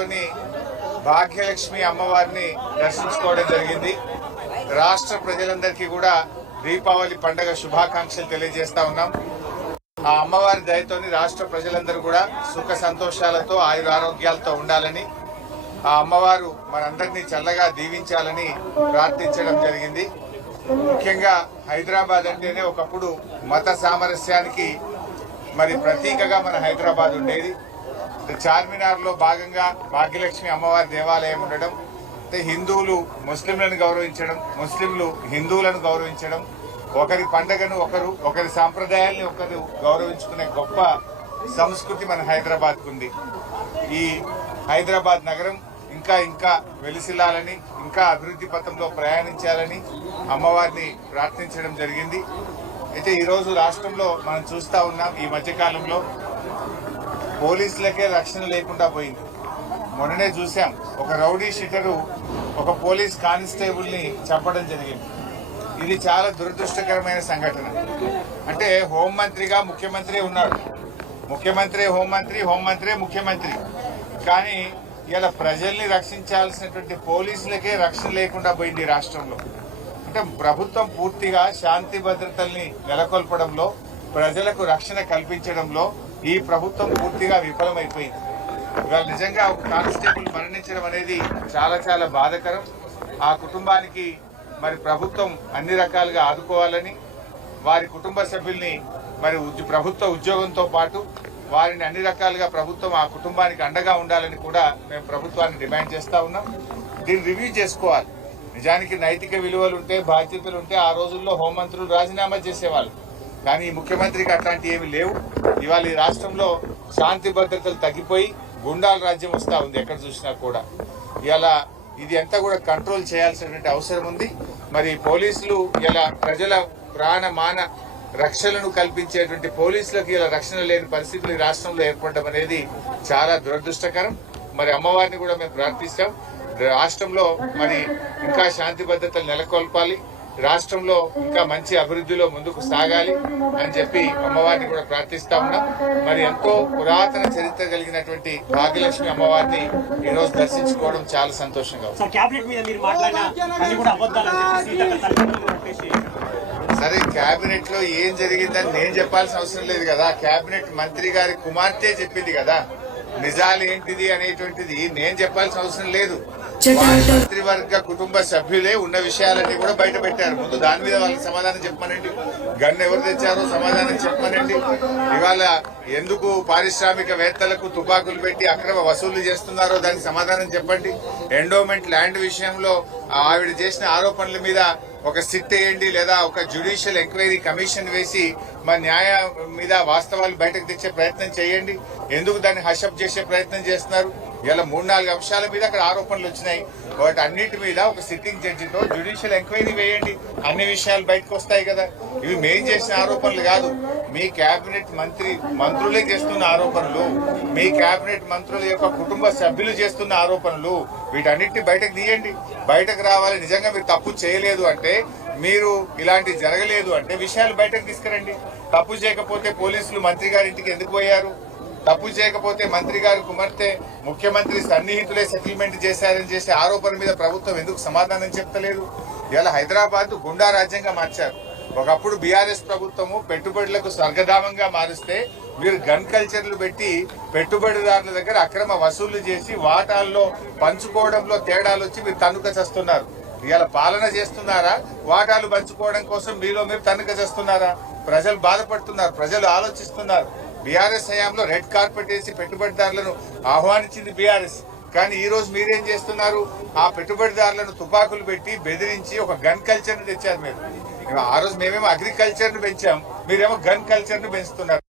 హైదరాబాద్లోని భాగ్యలక్ష్మి అమ్మవారిని దర్శించుకోవడం జరిగింది. రాష్ట్ర ప్రజలందరికీ కూడా దీపావళి పండుగ శుభాకాంక్షలు తెలియజేస్తా ఉన్నాం. ఆ అమ్మవారి దయతోని రాష్ట్ర ప్రజలందరూ కూడా సుఖ సంతోషాలతో ఆయురారోగ్యాలతో ఉండాలని, ఆ అమ్మవారు మనందరినీ చల్లగా దీవించాలని ప్రార్థించడం జరిగింది. ముఖ్యంగా హైదరాబాద్ అంటేనే ఒకప్పుడు మత సామరస్యానికి మరి ప్రతీకగా మన హైదరాబాద్ ఉండేది. చార్మినార్ లో భాగంగా భాగ్యలక్ష్మి అమ్మవారి దేవాలయం ఉండడం, హిందువులు ముస్లింలను గౌరవించడం, ముస్లింలు హిందువులను గౌరవించడం, ఒకరి పండుగను ఒకరి సాంప్రదాయాల్ని ఒకరు గౌరవించుకునే గొప్ప సంస్కృతి మన హైదరాబాద్కు ఉంది. ఈ హైదరాబాద్ నగరం ఇంకా ఇంకా వెలిసిల్లాలని, ఇంకా అభివృద్ధి పథంలో ప్రయాణించాలని అమ్మవారిని ప్రార్థించడం జరిగింది. అయితే ఈరోజు రాష్ట్రంలో మనం చూస్తా ఉన్నాం, ఈ మధ్యకాలంలో పోలీసులకే రక్షణ లేకుండా పోయింది. మొన్ననే చూసాం, ఒక రౌడీ షీటరు ఒక పోలీస్ కానిస్టేబుల్ ని చంపడం జరిగింది. ఇది చాలా దురదృష్టకరమైన సంఘటన. అంటే హోంమంత్రిగా ముఖ్యమంత్రి ఉన్నాడు, ముఖ్యమంత్రి హోంమంత్రి, హోంమంత్రి ముఖ్యమంత్రి, కానీ ఇలా ప్రజల్ని రక్షించాల్సినటువంటి పోలీసులకే రక్షణ లేకుండా పోయింది రాష్ట్రంలో. అంటే ప్రభుత్వం పూర్తిగా శాంతి భద్రతల్ని నెలకొల్పడంలో, ప్రజలకు రక్షణ కల్పించడంలో ఈ ప్రభుత్వం పూర్తిగా విఫలమైపోయింది. ఇవాళ నిజంగా ఒక కానిస్టేబుల్ మరణించడం అనేది చాలా చాలా బాధాకరం. ఆ కుటుంబానికి మరి ప్రభుత్వం అన్ని రకాలుగా ఆదుకోవాలని, వారి కుటుంబ సభ్యుల్ని మరి ప్రభుత్వ ఉద్యోగంతో పాటు వారిని అన్ని రకాలుగా ప్రభుత్వం ఆ కుటుంబానికి అండగా ఉండాలని కూడా మేము ప్రభుత్వాన్ని డిమాండ్ చేస్తా ఉన్నాం. దీన్ని రివ్యూ చేసుకోవాలి. నిజానికి నైతిక విలువలు ఉంటే, బాధ్యతలు ఉంటే ఆ రోజుల్లో హోంమంత్రులు రాజీనామా చేసేవాళ్ళు. కానీ ఈ ముఖ్యమంత్రికి అట్లాంటి ఏమి లేవు. ఇవాళ ఈ రాష్ట్రంలో శాంతి భద్రతలు తగ్గిపోయి గుండాల రాజ్యం వస్తా ఉంది ఎక్కడ చూసినా కూడా. ఇలా ఇది అంతా కూడా కంట్రోల్ చేయాల్సినటువంటి అవసరం ఉంది. మరి పోలీసులు ఇలా ప్రజల ప్రాణ మాన రక్షణను కల్పించేటువంటి పోలీసులకు ఇలా రక్షణ లేని పరిస్థితులు ఈ రాష్ట్రంలో ఏర్పడడం అనేది చాలా దురదృష్టకరం. మరి అమ్మవారిని కూడా మేము ప్రార్థిస్తాం, రాష్ట్రంలో మరి ఇంకా శాంతి భద్రతలు నెలకొల్పాలి, రాష్ట్రంలో ఇంకా మంచి అభివృద్ధిలో ముందుకు సాగాలి అని చెప్పి అమ్మవారిని కూడా ప్రార్థిస్తా ఉన్నాం. మరి ఎంతో పురాతన చరిత్ర కలిగినటువంటి భాగ్యలక్ష్మి అమ్మవారిని ఈ రోజు దర్శించుకోవడం చాలా సంతోషంగా ఉంది. సరే, కేబినెట్ లో ఏం జరిగిందని నేను చెప్పాల్సిన అవసరం లేదు కదా. కేబినెట్ మంత్రి గారి కుమార్తె చెప్పింది కదా నిజాలు ఏంటిది అనేటువంటిది, నేను చెప్పాల్సిన అవసరం లేదు. మంత్రివర్గ కుటుంబ సభ్యులే ఉన్న విషయాలన్నీ కూడా బయట పెట్టారు. ముందు దాని మీద వాళ్ళకి సమాధానం చెప్పమనండి. గన్ను ఎవరు తెచ్చారో సమాధానం చెప్పమనండి. ఇవాళ ఎందుకు పారిశ్రామికవేత్తలకు తుపాకులు పెట్టి అక్రమ వసూళ్లు చేస్తున్నారో దానికి సమాధానం చెప్పండి. ఎండోమెంట్ ల్యాండ్ విషయంలో ఆవిడ చేసిన ఆరోపణల మీద ఒక సిట్ వేయండి, లేదా ఒక జ్యుడిషియల్ ఎంక్వైరీ కమిషన్ వేసి మా న్యాయ మీద వాస్తవాలు బయటకు తెచ్చే ప్రయత్నం చేయండి. ఎందుకు దాన్ని హషప్ చేసే ప్రయత్నం చేస్తున్నారు? ఇలా 3-4 అంశాల మీద అక్కడ ఆరోపణలు వచ్చినాయి. వాటి అన్నిటి మీద ఒక సిట్టింగ్ జడ్జితో జ్యుడిషియల్ ఎంక్వైరీ వేయండి, అన్ని విషయాలు బయటకు వస్తాయి కదా. ఇవి మేం చేసిన ఆరోపణలు కాదు, మీ కేబినెట్ మంత్రులే చేస్తున్న ఆరోపణలు, మీ కేబినెట్ మంత్రుల యొక్క కుటుంబ సభ్యులు చేస్తున్న ఆరోపణలు. వీటన్నిటిని బయటకు తీయండి, బయటకు రావాలి. నిజంగా మీరు తప్పు చేయలేదు అంటే, మీరు ఇలాంటి జరగలేదు అంటే విషయాలు బయటకు తీసుకురండి. తప్పు చేయకపోతే పోలీసులు మంత్రి గారి ఇంటికి ఎందుకు పోయారు? తప్పు చేయకపోతే మంత్రి గారి కుమార్తె ముఖ్యమంత్రి సన్నిహితులే సెటిల్మెంట్ చేశారని చేసే ఆరోపణ మీద ప్రభుత్వం ఎందుకు సమాధానం చెప్తలేదు? ఇలా హైదరాబాద్ గుండా రాజ్యంగా మార్చారు. ఒకప్పుడు బీఆర్ఎస్ ప్రభుత్వము పెట్టుబడులకు స్వర్గధామంగా మారుస్తే మీరు గన్ కల్చర్లు పెట్టి పెట్టుబడిదారుల దగ్గర అక్రమ వసూళ్లు చేసి వాటాల్లో పంచుకోవడంలో తేడాలు వచ్చి మీరు తన్నుక చేస్తున్నారు. ఇవాళ పాలన చేస్తున్నారా, వాటాలు పంచుకోవడం కోసం మీలో మీరు తన్నుక చేస్తున్నారా? ప్రజలు బాధపడుతున్నారు, ప్రజలు ఆలోచిస్తున్నారు. బీఆర్ఎస్ హయాంలో రెడ్ కార్పెట్ వేసి పెట్టుబడిదారులను ఆహ్వానించింది బీఆర్ఎస్. కానీ ఈ రోజు మీరేం చేస్తున్నారు? ఆ పెట్టుబడిదారులను తుపాకులు పెట్టి బెదిరించి ఒక గన్ కల్చర్ ను తెచ్చారు మీరు. ఆ రోజు మేమేమో అగ్రికల్చర్ ను పెంచాం, మీరేమో గన్ కల్చర్ ను పెంచుతున్నారు.